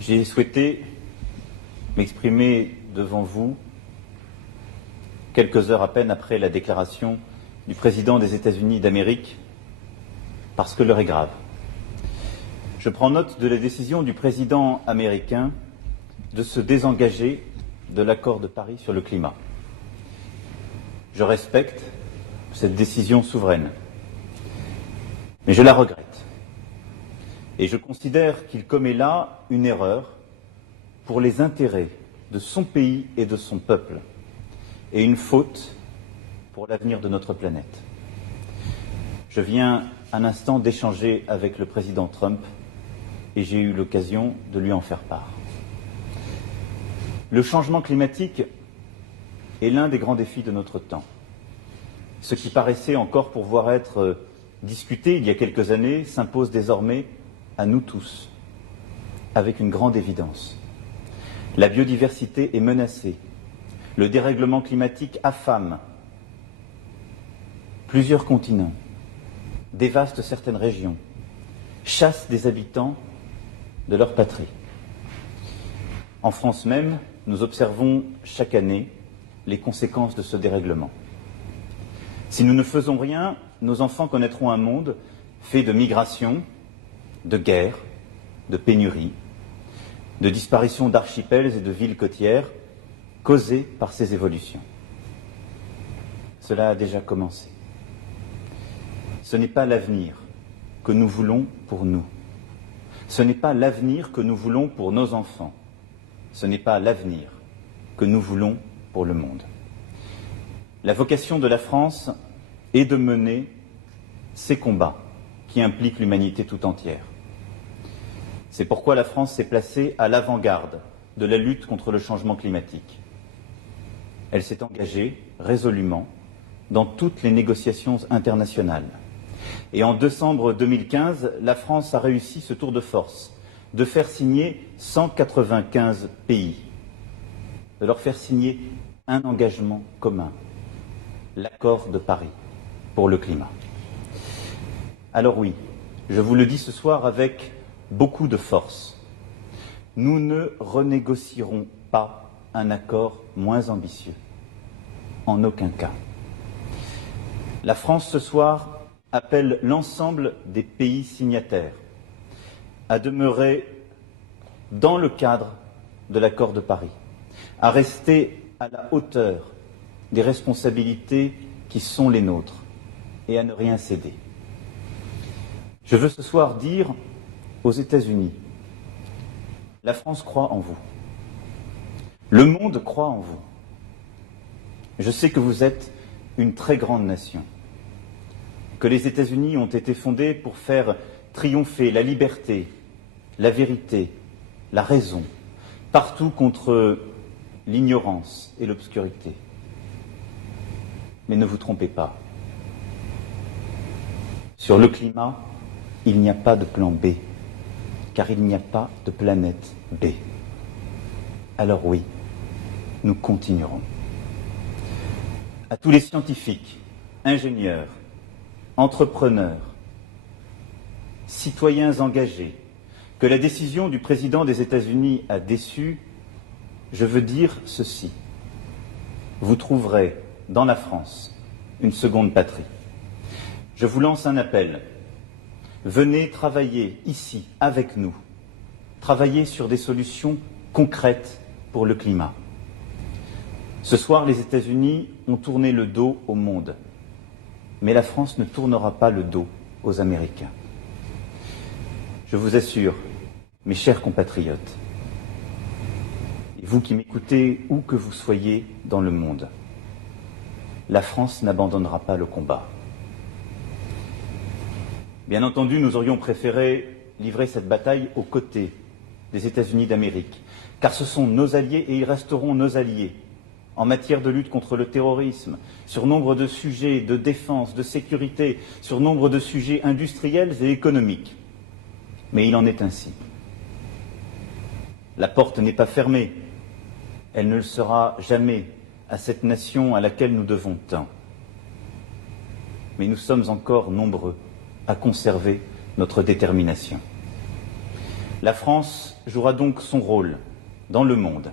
J'ai souhaité m'exprimer devant vous quelques heures à peine après la déclaration du président des États-Unis d'Amérique, parce que l'heure est grave. Je prends note de la décision du président américain de se désengager de l'accord de Paris sur le climat. Je respecte cette décision souveraine, mais je la regrette. Et je considère qu'il commet là une erreur pour les intérêts de son pays et de son peuple, et une faute pour l'avenir de notre planète. Je viens un instant d'échanger avec le président Trump et j'ai eu l'occasion de lui en faire part. Le changement climatique est l'un des grands défis de notre temps. Ce qui paraissait encore pouvoir être discuté il y a quelques années s'impose désormais à nous tous, avec une grande évidence. La biodiversité est menacée. Le dérèglement climatique affame plusieurs continents, dévaste certaines régions, chasse des habitants de leur patrie. En France même, nous observons chaque année les conséquences de ce dérèglement. Si nous ne faisons rien, nos enfants connaîtront un monde fait de migration, de guerres, de pénuries, de disparition d'archipels et de villes côtières causées par ces évolutions. Cela a déjà commencé. Ce n'est pas l'avenir que nous voulons pour nous. Ce n'est pas l'avenir que nous voulons pour nos enfants. Ce n'est pas l'avenir que nous voulons pour le monde. La vocation de la France est de mener ces combats qui impliquent l'humanité tout entière. C'est pourquoi la France s'est placée à l'avant-garde de la lutte contre le changement climatique. Elle s'est engagée résolument dans toutes les négociations internationales. Et en décembre 2015, la France a réussi ce tour de force de faire signer 195 pays, de leur faire signer un engagement commun, l'accord de Paris pour le climat. Alors oui, je vous le dis ce soir avec beaucoup de force. Nous ne renégocierons pas un accord moins ambitieux. En aucun cas. La France, ce soir, appelle l'ensemble des pays signataires à demeurer dans le cadre de l'accord de Paris, à rester à la hauteur des responsabilités qui sont les nôtres et à ne rien céder. Je veux ce soir dire aux États-Unis, la France croit en vous. Le monde croit en vous. Je sais que vous êtes une très grande nation, que les États-Unis ont été fondés pour faire triompher la liberté, la vérité, la raison, partout contre l'ignorance et l'obscurité. Mais ne vous trompez pas. Sur le climat, il n'y a pas de plan B, car il n'y a pas de planète B. Alors oui, nous continuerons. À tous les scientifiques, ingénieurs, entrepreneurs, citoyens engagés, que la décision du président des États-Unis a déçu, je veux dire ceci. Vous trouverez dans la France une seconde patrie. Je vous lance un appel. Venez travailler ici avec nous, travailler sur des solutions concrètes pour le climat. Ce soir, les États-Unis ont tourné le dos au monde, mais la France ne tournera pas le dos aux Américains. Je vous assure, mes chers compatriotes, et vous qui m'écoutez où que vous soyez dans le monde, la France n'abandonnera pas le combat. Bien entendu, nous aurions préféré livrer cette bataille aux côtés des États-Unis d'Amérique, car ce sont nos alliés et ils resteront nos alliés en matière de lutte contre le terrorisme, sur nombre de sujets de défense, de sécurité, sur nombre de sujets industriels et économiques. Mais il en est ainsi. La porte n'est pas fermée. Elle ne le sera jamais à cette nation à laquelle nous devons tant. Mais nous sommes encore nombreux à conserver notre détermination. La France jouera donc son rôle dans le monde,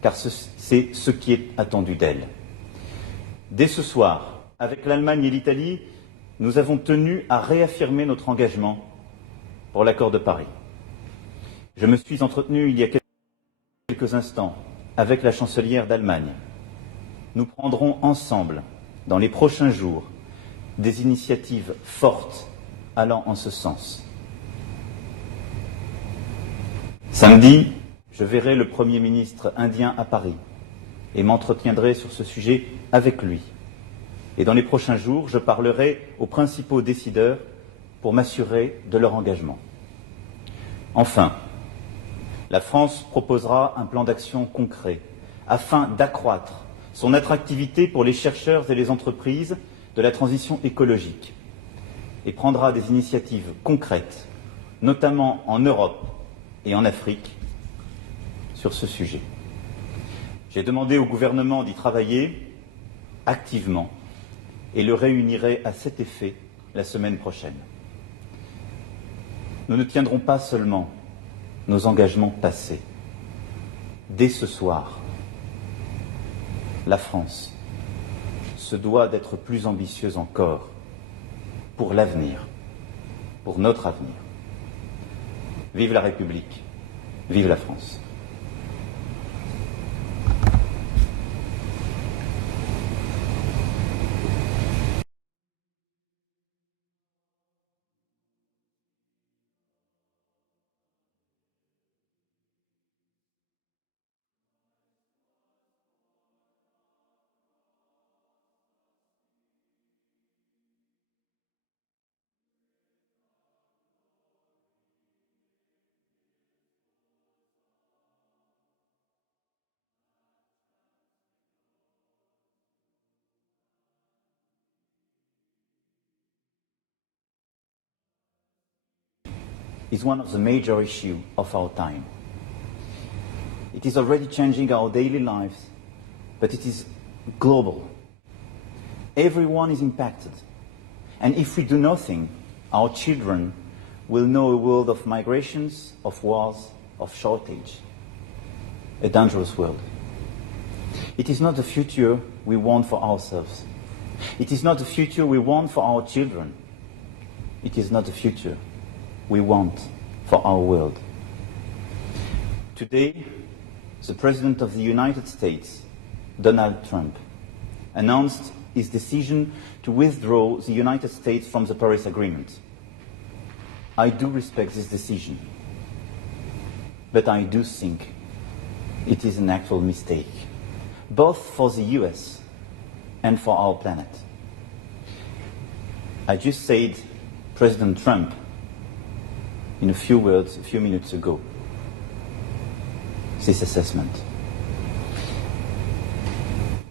car c'est ce qui est attendu d'elle. Dès ce soir, avec l'Allemagne et l'Italie, nous avons tenu à réaffirmer notre engagement pour l'accord de Paris. Je me suis entretenu il y a quelques instants avec la chancelière d'Allemagne. Nous prendrons ensemble, dans les prochains jours, des initiatives fortes allant en ce sens. Samedi, je verrai le Premier ministre indien à Paris et m'entretiendrai sur ce sujet avec lui. Et dans les prochains jours, je parlerai aux principaux décideurs pour m'assurer de leur engagement. Enfin, la France proposera un plan d'action concret afin d'accroître son attractivité pour les chercheurs et les entreprises de la transition écologique et prendra des initiatives concrètes, notamment en Europe et en Afrique, sur ce sujet. J'ai demandé au gouvernement d'y travailler activement et le réunirai à cet effet la semaine prochaine. Nous ne tiendrons pas seulement nos engagements passés. Dès ce soir, la France se doit d'être plus ambitieuse encore pour l'avenir, pour notre avenir. Vive la République, vive la France. Is one of the major issues of our time. It is already changing our daily lives, but it is global. Everyone is impacted. And if we do nothing, our children will know a world of migrations, of wars, of shortage. A dangerous world. It is not the future we want for ourselves. It is not the future we want for our children. It is not the future we want for our world. Today, the President of the United States, Donald Trump, announced his decision to withdraw the United States from the Paris Agreement. I do respect this decision, but I do think it is an actual mistake, both for the US and for our planet. I just said President Trump in a few words a few minutes ago, this assessment.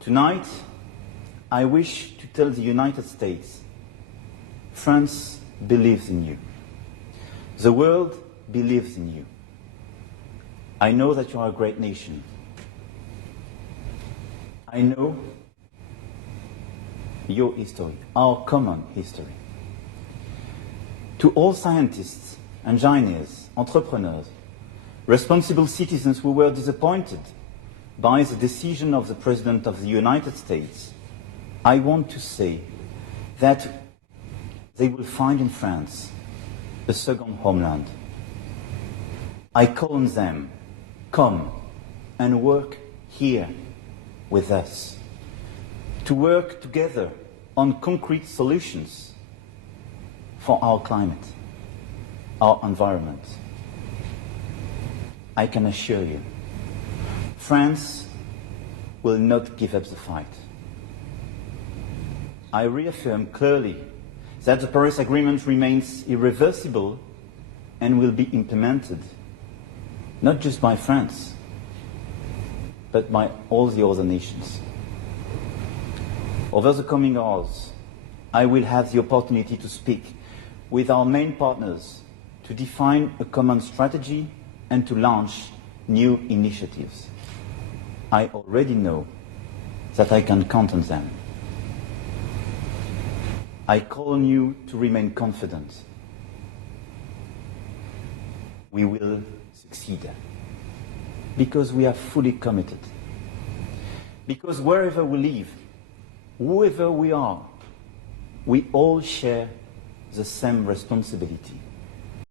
Tonight, I wish to tell the United States, France believes in you. The world believes in you. I know that you are a great nation. I know your history, our common history. To all scientists, engineers, entrepreneurs, responsible citizens who were disappointed by the decision of the President of the United States, I want to say that they will find in France a second homeland. I call on them, come and work here with us, to work together on concrete solutions for our climate, our environment. I can assure you, France will not give up the fight. I reaffirm clearly that the Paris Agreement remains irreversible and will be implemented, not just by France, but by all the other nations. Over the coming hours, I will have the opportunity to speak with our main partners to define a common strategy and to launch new initiatives. I already know that I can count on them. I call on you to remain confident. we will succeed. Because we are fully committed. Because wherever we live, whoever we are, we all share the same responsibility.